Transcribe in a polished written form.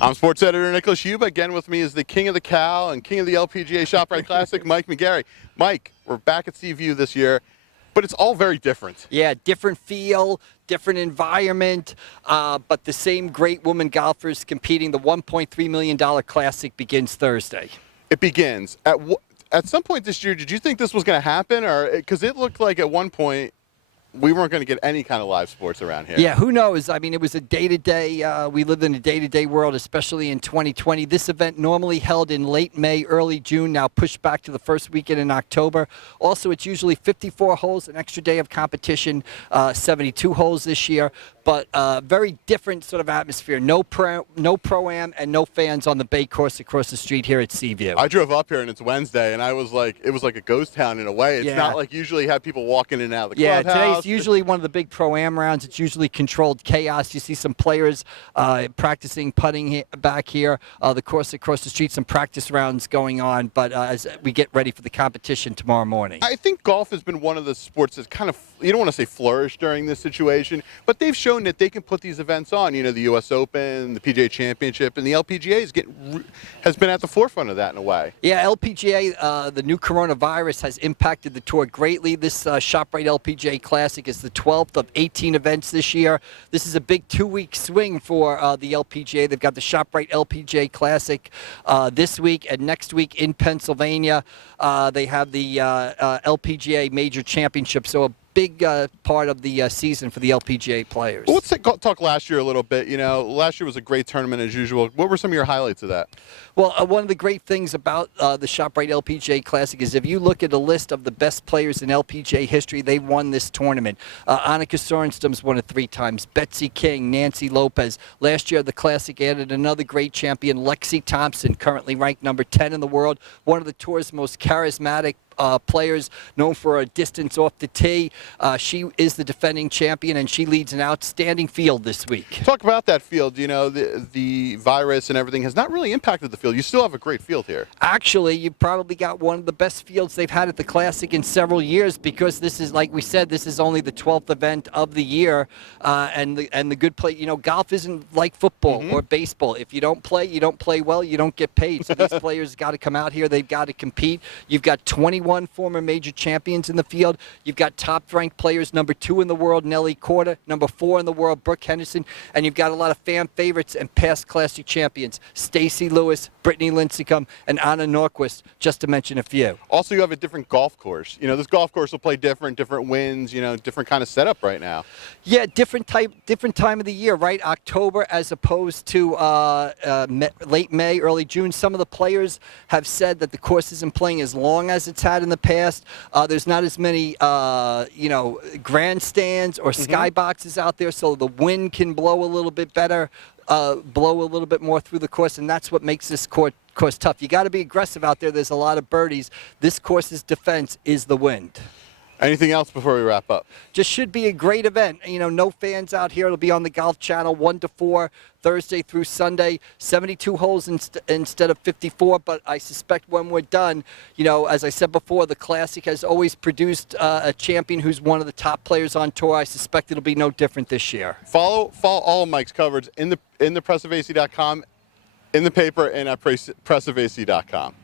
I'm sports editor Nick Huba. Again with me is the king of the Cal and king of the LPGA ShopRite Classic, Mike McGarry. Mike, we're back at Seaview this year, but it's all very different. Yeah, different feel, different environment, but the same great women golfers competing. The $1.3 million Classic begins Thursday. It begins. At some point this year, did you think this was going to happen? Or because it looked like at one point we weren't going to get any kind of live sports around here. Yeah, who knows? I mean, it was a day-to-day. We lived in a day-to-day world, especially in 2020. This event normally held in late May, early June, now pushed back to the first weekend in October. Also, it's usually 54 holes, an extra day of competition, 72 holes this year. But very different sort of atmosphere. No pro-am and no fans on the Bay course across the street here at Seaview. I drove up here and it's Wednesday, and I was like, it was like a ghost town in a way. It's not like usually you have people walking in and out of the clubhouse. Yeah, today's usually one of the big pro-am rounds. It's usually controlled chaos. You see some players practicing putting back here. The course across the street, some practice rounds going on. But as we get ready for the competition tomorrow morning. I think golf has been one of the sports that's kind of, you don't want to say flourished during this situation, but they've shown that they can put these events on. You know, the U.S. Open, the PGA Championship, and the LPGA has been at the forefront of that in a way. Yeah, LPGA, the new coronavirus has impacted the tour greatly. This ShopRite LPGA Classic is the 12th of 18 events this year. This is a big 2-week swing for the LPGA. They've got the ShopRite LPGA Classic this week, and next week in Pennsylvania they have the LPGA Major Championship. So a big part of the season for the LPGA players. Well, let's talk last year a little bit. You know, last year was a great tournament as usual. What were some of your highlights of that? Well, one of the great things about the ShopRite LPGA Classic is if you look at a list of the best players in LPGA history, they won this tournament. Annika Sorenstam's won it 3 times. Betsy King, Nancy Lopez. Last year, the Classic added another great champion, Lexi Thompson, currently ranked number 10 in the world, one of the tour's most charismatic players, known for a distance off the tee. She is the defending champion, and she leads an outstanding field this week. Talk about that field. You know, the virus and everything has not really impacted the field. You still have a great field here. Actually, you've probably got one of the best fields they've had at the Classic in several years, because this is, like we said, this is only the 12th event of the year, and the good play. You know, golf isn't like football or baseball. If you don't play well, you don't get paid. So these players got to come out here. They've got to compete. You've got 21 former major champions in the field. You've got top-ranked players, number 2 in the world, Nelly Korda, number 4 in the world, Brooke Henderson, and you've got a lot of fan favorites and past Classic champions, Stacey Lewis, Brittany Lincecum, and Anna Norquist, just to mention a few. Also, you have a different golf course. You know, this golf course will play different winds, you know, different kind of setup right now. Yeah, different time of the year, right? October as opposed to late May, early June. Some of the players have said that the course isn't playing as long as it's had in the past. There's not as many, you know, grandstands or skyboxes out there, so the wind can blow a little bit better, blow a little bit more through the course, and that's what makes this course tough. You got to be aggressive out there. There's a lot of birdies. This course's defense is the wind. Anything else before we wrap up? Just should be a great event. You know, no fans out here. It'll be on the Golf Channel 1 to 4, Thursday through Sunday. 72 holes instead of 54, but I suspect when we're done, you know, as I said before, the Classic has always produced a champion who's one of the top players on tour. I suspect it'll be no different this year. Follow all of Mike's coverage in the pressofac.com, in the paper, and at pressofac.com.